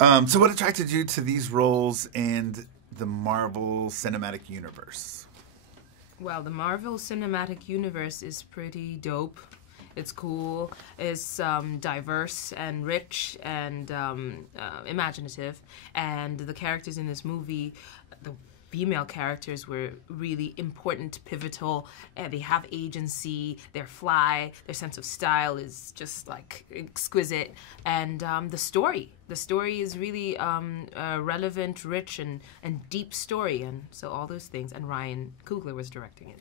So what attracted you to these roles and the Marvel Cinematic Universe? Well, the Marvel Cinematic Universe is pretty dope. It's cool. It's diverse and rich and imaginative. And the characters in this movie, the female characters were really important, pivotal, and they have agency, they're fly, their sense of style is just like exquisite, and the story is really relevant, rich, and deep story, and so all those things, and Ryan Coogler was directing it.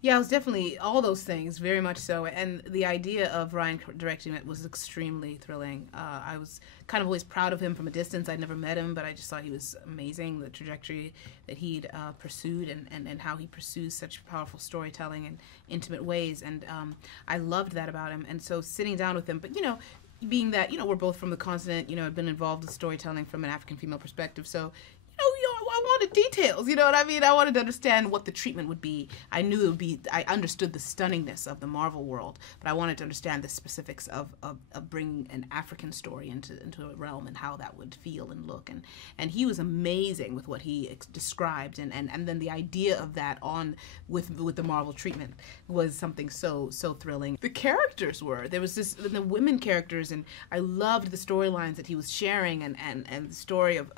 Yeah, it was definitely all those things, very much so. And the idea of Ryan directing it was extremely thrilling. I was kind of always proud of him from a distance. I'd never met him, but I just thought he was amazing, the trajectory that he'd pursued and how he pursues such powerful storytelling in intimate ways. And I loved that about him. And so sitting down with him, but, being that, we're both from the continent, I've been involved in storytelling from an African female perspective. So, I wanted details, you know what I mean? I wanted to understand what the treatment would be. I knew it would be, I understood the stunningness of the Marvel world, but I wanted to understand the specifics of bringing an African story into a realm and how that would feel and look. And he was amazing with what he described. And then the idea of that with the Marvel treatment was something so thrilling. The characters there was the women characters, and I loved the storylines that he was sharing and the story of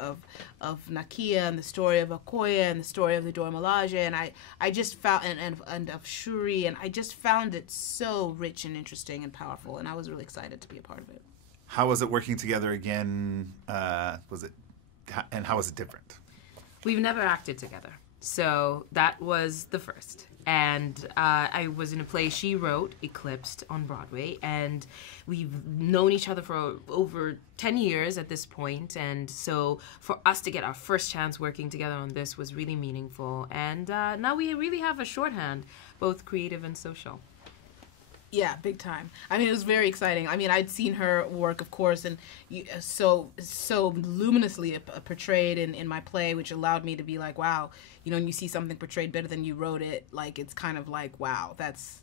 Nakia and the story of Okoye and the story of the Dora Milaje, and I just found and of Shuri, and I just found it so rich and interesting and powerful, and I was really excited to be a part of it. How was it working together again? And how was it different? We've never acted together, so that was the first. And I was in a play she wrote, Eclipsed, on Broadway, and we've known each other for over 10 years at this point, and so for us to get our first chance working together on this was really meaningful, and now we really have a shorthand, both creative and social. Yeah, big time. I mean, it was very exciting. I mean, I'd seen her work, of course, and so luminously portrayed in my play, which allowed me to be like, wow, when you see something portrayed better than you wrote it, like, it's kind of like, wow, that's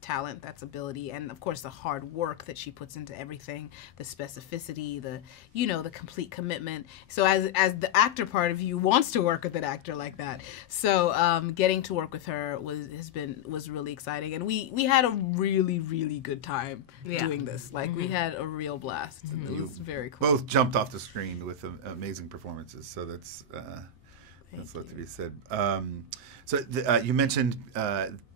talent, that's ability, and of course the hard work that she puts into everything, the specificity, the complete commitment. So as the actor part of you wants to work with an actor like that. So getting to work with her was really exciting, and we had a really, really good time doing this. Like, we had a real blast. It was very cool. Both jumped off the screen with amazing performances, so that's what to be said. You mentioned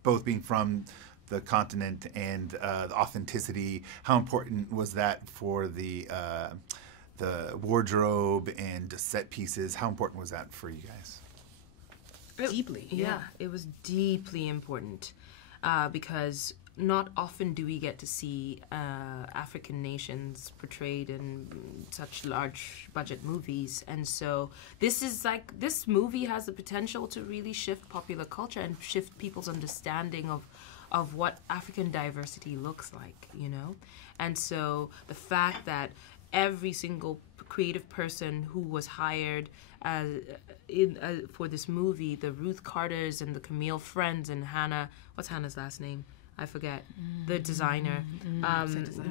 both being from the continent and the authenticity. How important was that for the wardrobe and set pieces? How important was that for you guys? Deeply. Yeah, it was deeply important because not often do we get to see African nations portrayed in such large budget movies, and so this movie has the potential to really shift popular culture and shift people's understanding of what African diversity looks like, and so the fact that every single creative person who was hired for this movie, the Ruth Carters and the Camille Friends and Hannah, what's Hannah's last name? I forget, the designer,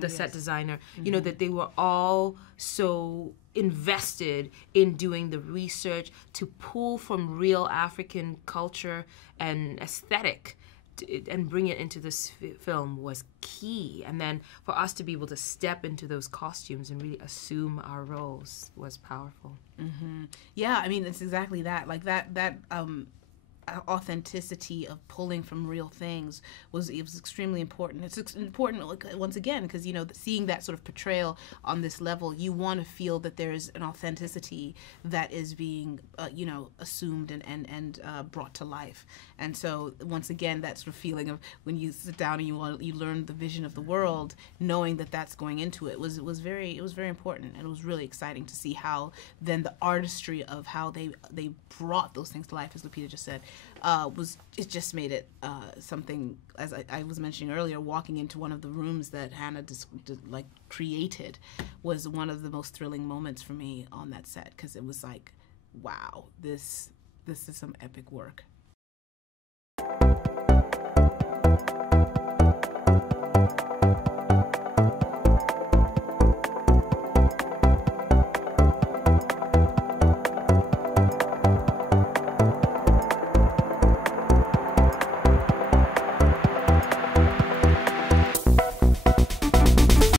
the set designer, that they were all so invested in doing the research to pull from real African culture and aesthetic and bring it into this film was key. And then for us to be able to step into those costumes and really assume our roles was powerful. Mm-hmm. Yeah, I mean, it's exactly that. Like that authenticity of pulling from real things was extremely important. It's important, once again, because seeing that sort of portrayal on this level, you want to feel that there's an authenticity that is being assumed and brought to life. And so once again, that sort of feeling of when you sit down and you learn the vision of the world, knowing that that's going into it was very important, and it was really exciting to see how then the artistry of how they brought those things to life, as Lupita just said, it just made it something, as I was mentioning earlier, walking into one of the rooms that Hannah created was one of the most thrilling moments for me on that set, because it was like, wow, this is some epic work.